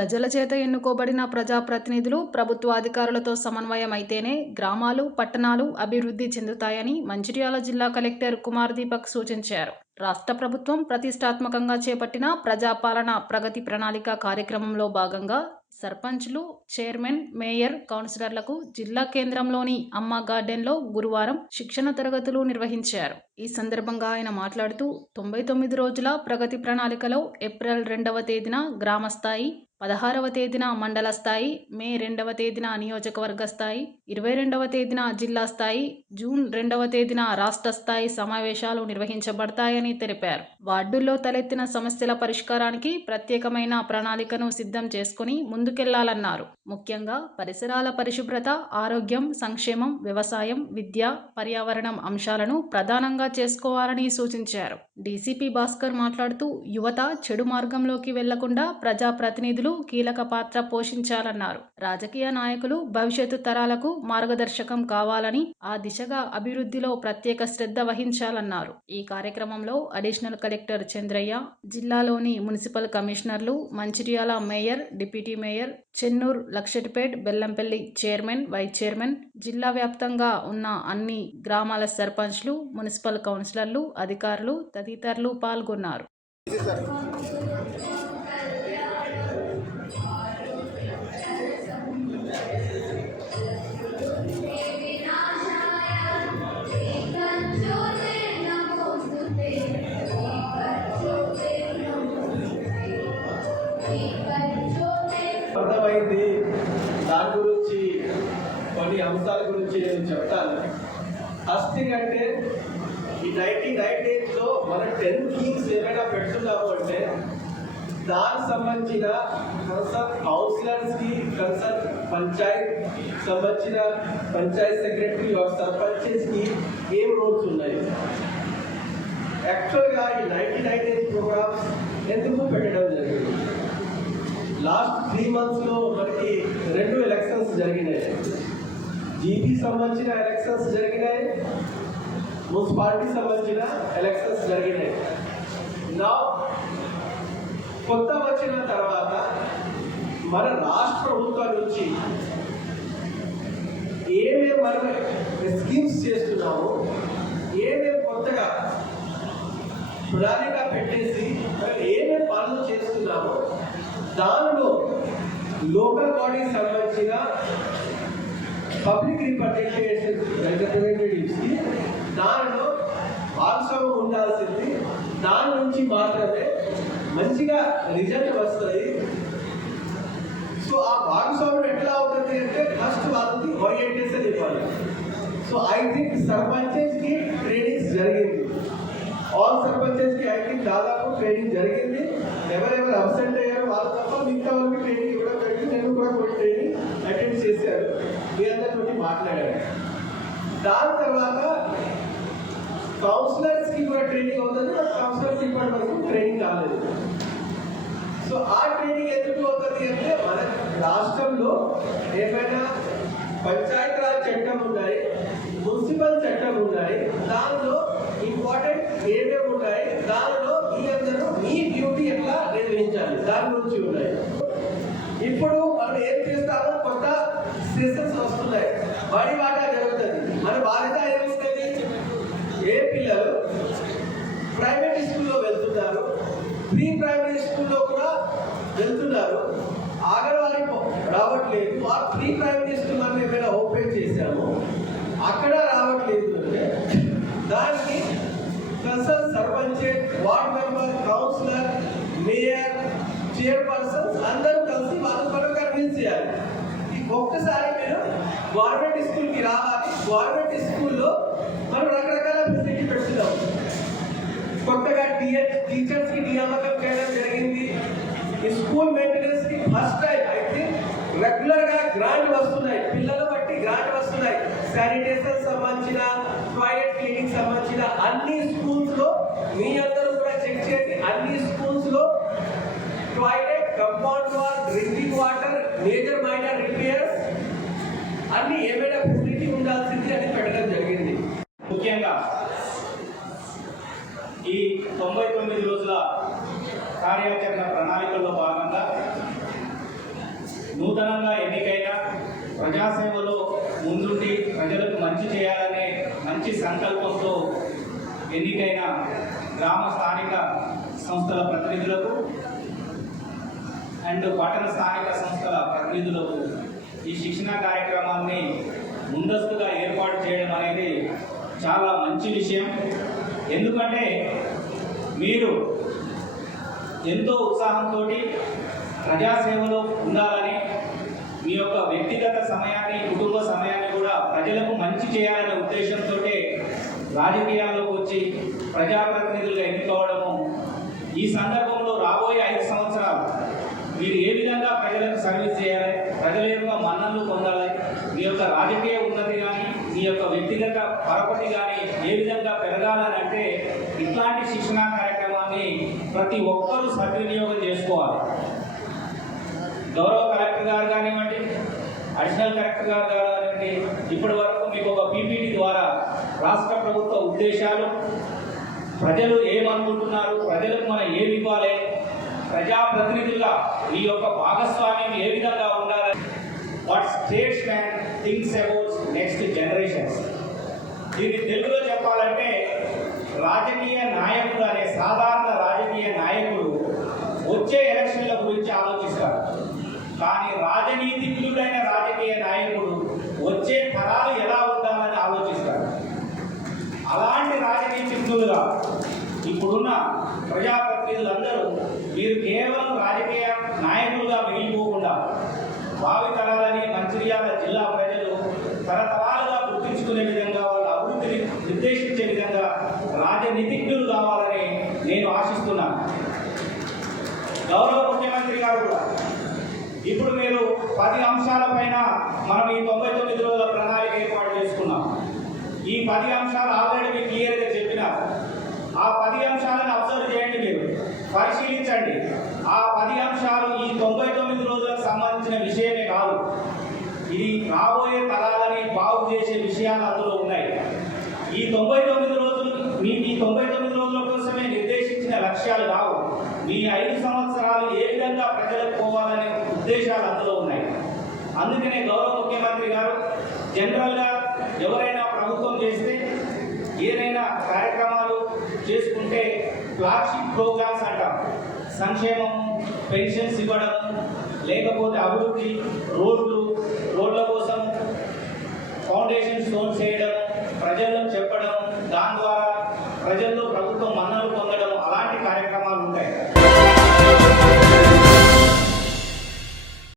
ప్రజల చేత ఎన్నుకోబడిన ప్రజాప్రతినిధులు ప్రభుత్వ అధికారులతో సమన్వయం అయితేనే గ్రామాలు, పట్టణాలు అభివృద్ధి చెందుతాయని మంచిర్యాల జిల్లా కలెక్టర్ కుమార్ దీపక్ సూచించారు. రాష్ట్ర ప్రభుత్వం ప్రతిష్టాత్మకంగా చేపట్టిన ప్రజాపాలన ప్రగతి ప్రణాళిక కార్యక్రమంలో భాగంగా సర్పంచ్లు, చైర్మన్, మేయర్, కౌన్సిలర్లకు జిల్లా కేంద్రంలోని అమ్మ గార్డెన్లో గురువారం శిక్షణ తరగతులు నిర్వహించారు. ఈ సందర్భంగా ఆయన మాట్లాడుతూ 99 రోజుల ప్రగతి ప్రణాళికలో ఏప్రిల్ 2వ తేదీన గ్రామ స్థాయి, 16వ తేదీన మండల స్థాయి, మే 2వ తేదీన నియోజకవర్గ స్థాయి, 22వ తేదీన జిల్లా స్థాయి, జూన్ 2వ తేదీన రాష్ట్ర స్థాయి సమావేశాలు నిర్వహించబడతాయని తెలిపారు. వార్డుల్లో తలెత్తిన సమస్యల పరిష్కారానికి ప్రత్యేకమైన ప్రణాళికను సిద్ధం చేసుకుని ముందుకెళ్లాలన్నారు. ముఖ్యంగా పరిసరాల పరిశుభ్రత, ఆరోగ్యం, సంక్షేమం, వ్యవసాయం, విద్య, పర్యావరణం అంశాలను ప్రధానంగా చేసుకోవాలని సూచించారు. డీసీపీ భాస్కర్ మాట్లాడుతూ యువత చెడు మార్గంలోకి వెళ్లకుండా ప్రజాప్రతినిధులు కీలక పాత్ర పోషించాలన్నారు. రాజకీయ నాయకులు భవిష్యత్తు తరాలకు మార్గదర్శకం కావాలని, ఆ దిశగా అభివృద్ధిలో ప్రత్యేక శ్రద్ధ వహించాలన్నారు. ఈ కార్యక్రమంలో అడిషనల్ కలెక్టర్ చంద్రయ్య, జిల్లాలోని మున్సిపల్ కమిషనర్లు, Mancherial mayor, deputy mayor, Chennur, Luxettipet, Bellampalli chairman, vice chairman, జిల్లా వ్యాప్తంగా ఉన్న అన్ని గ్రామాల సర్పంచ్లు, మున్సిపల్ కౌన్సిలర్లు, అధికారులు తదితరులు పాల్గొన్నారు. అర్థమైంది. దాని గురించి కొన్ని అంశాల గురించి నేను చెప్తాను. ఫస్ట్ థింగ్ అంటే ఈ 1998లో మన 10 థీమ్స్ ఏమైనా పెడుతున్నాము అంటే దానికి సంబంధించిన కన్సర్న్ కౌన్సిలర్స్కి, కన్సర్న్ పంచాయత్ సంబంధించిన పంచాయత్ సెక్రటరీ ఆర్ సర్పంచెస్కి ఏం రోల్స్ ఉన్నాయి. యాక్చువల్గా ఈ 1998 ప్రోగ్రామ్స్ ఎందుకు పెట్టడం జరిగింది? లాస్ట్ 3 monthsలో మనకి 2 ఎలక్షన్స్ జరిగినాయి. జీపీ సంబంధించిన ఎలక్షన్స్ జరిగినాయి, మున్సిపాలిటీ సంబంధించిన ఎలక్షన్స్ జరిగినాయి. నా కొత్త వచ్చిన తర్వాత మన రాష్ట్ర ప్రభుత్వం నుంచి ఏమేమి మనం స్కీమ్స్ చేస్తున్నాము, ఏమేమి కొత్తగా ప్రణాళిక పెట్టేసి ఏమేమి పనులు చేస్తున్నామో దానిలో లోకల్ బాడీకి సంబంధించిన పబ్లిక్ రిప్రజెంటేటివ్స్కి దానిలో భాగస్వామ్యం ఉండాల్సింది. దాని నుంచి మాత్రమే మంచిగా రిజల్ట్ వస్తుంది. సో ఆ భాగస్వామ్యం ఎట్లా అవుతుంది అంటే ఫస్ట్ వాళ్ళకి ఓరియంటేషన్ ఇవ్వాలి. సో ఐ థింక్ సర్పంచెస్కి ట్రైనింగ్స్ జరిగింది. ఆల్ సర్పంచెస్కి ఐ థింక్ దాదాపు ట్రైనింగ్ జరిగింది. ఎవరెవరు అబ్సెంట్ అయ్యారో వాళ్ళు తప్ప మిగతా వాళ్ళకి ట్రైనింగ్ ఇవ్వడం పెట్టి నేను కూడా కొన్ని ట్రైనింగ్ అటెండ్ చేశారు. మీ అందరితో మాట్లాడారు. దాని తర్వాత కౌన్సిలర్స్కి కూడా ట్రైనింగ్ అవుతుంది. బట్ కౌన్సిలర్స్ ఇప్పటి వరకు ట్రైనింగ్ కాలేదు. సో ఆ ట్రైనింగ్ ఎందుకు అవుతుంది అంటే మన రాష్ట్రంలో ఏమైనా పంచాయత్ రాజ్ చట్టం ఉన్నాయి, మున్సిపల్ చట్టం ఉన్నాయి, దానిలో ఇంపార్టెంట్ ఏమేమి ఉన్నాయి, దానిలో మీ అందరూ మీ డ్యూటీ ఎట్లా నిర్వహించాలి దాని గురించి ఉన్నాయి. ఇప్పుడు మనం ఏం చేస్తామో కొత్త సెషన్స్ వస్తున్నాయి, బడి వాటా జరుగుతుంది. మన బాధ్యత ఏమిస్తుంది? ఏ పిల్లలు ప్రైవేట్ స్కూల్లో వెళ్తున్నారు, ప్రీ ప్రైమరీ స్కూల్లో కూడా వెళ్తున్నారు, ఆంగన్వాడీ రావట్లేదు, ఆ ప్రీ ప్రైమరీ స్కూల్ మనం ఏమైనా ఓపెన్ చేశాము అక్కడ రావట్లేదు అంటే దానికి concern sarpanch, ward member, councillor, mayor, chairpersons అందరూ కలిసి వాళ్ళు మనం కన్విన్స్ చేయాలి. ఒక్కసారి మీరు గవర్నమెంట్ స్కూల్కి రావాలి. గవర్నమెంట్ స్కూల్లో మనం రకరకాల ఫెసిలిటీ పెడుతున్నాం. కొత్తగా టీచర్స్కి నియామకం చేయడం జరిగింది. ఈ స్కూల్ మెయింటెనెన్స్కి ఫస్ట్ టైం అయితే రెగ్యులర్గా గ్రాంట్ వస్తున్నాయి, పిల్లలు బట్టి గ్రాంట్ వస్తున్నాయి. శానిటేషన్ సంబంధించిన, టాయిలెట్ క్లీనింగ్ సంబంధించిన అన్ని స్కూల్స్లో మీ అందరూ కూడా చెక్ చేసి అన్ని స్కూల్స్లో toilet, compound wall, drinking water, major minor repairs అన్ని ఏమైనా ఫెసిలిటీ ఉండాల్సింది అని పెట్టడం జరిగింది. ముఖ్యంగా ఈ 99 రోజుల కార్యాచరణ ప్రణాళికల్లో భాగంగా నూతనంగా ఎన్నికైన ప్రజాసేవలో ముందుండి ప్రజలకు మంచి చేయాలనే మంచి సంకల్పంతో ఎన్నికైన గ్రామ స్థానిక సంస్థల ప్రతినిధులకు అండ్ పట్టణ స్థానిక సంస్థల ప్రతినిధులకు ఈ శిక్షణ కార్యక్రమాన్ని ముందస్తుగా ఏర్పాటు చేయడం అనేది చాలా మంచి విషయం. ఎందుకంటే మీరు ఎంతో ఉత్సాహంతో ప్రజాసేవలో ఉండాలని, మీ యొక్క వ్యక్తిగత సమయాన్ని, కుటుంబ సమయాన్ని కూడా ప్రజలకు మంచి చేయాలనే ఉద్దేశంతో రాజకీయాల్లోకి వచ్చి ప్రజాప్రతినిధులుగా ఎన్నుకోవడము, ఈ సందర్భంలో రాబోయే 5 సంవత్సరాలు మీరు ఏ విధంగా ప్రజలకు సర్వీస్ చేయాలి, ప్రజల యొక్క మన్ననలు పొందాలి, మీ యొక్క రాజకీయ ఉన్నతి కానీ మీ యొక్క వ్యక్తిగత పరపతి కానీ ఏ విధంగా పెరగాలని అంటే ఇట్లాంటి శిక్షణా కార్యక్రమాన్ని ప్రతి ఒక్కరూ సద్వినియోగం చేసుకోవాలి. గౌరవ కలెక్టర్ గారు కానివ్వండి, అడిషనల్ కలెక్టర్ గారు కానివ్వండి, ఇప్పటి వరకు మీకు ఒక పీపీటీ ద్వారా రాష్ట్ర ప్రభుత్వ ఉద్దేశాలు, ప్రజలు ఏమనుకుంటున్నారు, ప్రజలకు మనం ఏమి ఇవ్వాలి, ప్రజాప్రతినిధులుగా మీ యొక్క భాగస్వామ్యం ఏ విధంగా ఉండాలి, what states man thinks about next generations. దీన్ని తెలుగులో చెప్పాలంటే రాజకీయ నాయకుడు అనే సాధారణ రాజకీయ నాయకుడు వచ్చే ఎలక్షన్ల గురించి ఆలోచిస్తారు. కానీ రాజనీతిజ్ఞుడైన రాజకీయ నాయకుడు వచ్చే తరాలు ఎలా ఉండాలని ఆలోచిస్తారు. అలాంటి రాజనీతిజ్ఞులుగా ఇప్పుడున్న ప్రజాప్రతినిధులందరూ మీరు కేవలం రాజకీయ నాయకులుగా మిగిలిపోకుండా భావి తరాలని మంచిర్యాల జిల్లా ప్రజలు తరతరాలుగా గుర్తించుకునే విధంగా, వాళ్ళ అభివృద్ధిని నిర్దేశించే విధంగా రాజనీతిజ్ఞులు కావాలని నేను ఆశిస్తున్నాను. గౌరవ ముఖ్యమంత్రి గారు కూడా ఇప్పుడు మీరు 10 అంశాలపైన మనం ఈ 99 రోజుల ప్రణాళిక ఏర్పాటు చేసుకున్నాం. ఈ 10 అంశాలు ఆల్రెడీ మీకు క్లియర్గా చెప్పినారు. ఆ 10 అంశాలను అబ్జర్వ్ చేయండి, మీరు పరిశీలించండి. ఆ 10 అంశాలు ఈ 99 రోజులకు సంబంధించిన విషయమే కాదు, ఇది రాబోయే తరాలని బాగు చేసే విషయాలు అందులో ఉన్నాయి. ఈ 99 రోజులు మీకు ఈ 99 రోజుల కోసమే నిర్దేశించిన లక్ష్యాలు కావు, మీ 5 సంవత్సరాలు ఏ విధంగా ప్రజలకు పోవాలనే ఉద్దేశాలు అందులో ఉన్నాయి. అందుకనే గౌరవ ముఖ్యమంత్రి గారు జనరల్గా ఎవరైనా ప్రభుత్వం చేస్తే, ఏదైనా కార్యక్రమాలు చేసుకుంటే ఫ్లాగ్షిప్ ప్రోగ్రామ్స్ అంటాం. సంక్షేమం, పెన్షన్స్ ఇవ్వడం, లేకపోతే అభివృద్ధి, రోడ్ల కోసం ఫౌండేషన్ స్టోన్స్ చేయడం, ప్రజల్లో చెప్పడం, దాని ద్వారా ప్రజల్లో ప్రభుత్వం మన్నలు పొందడం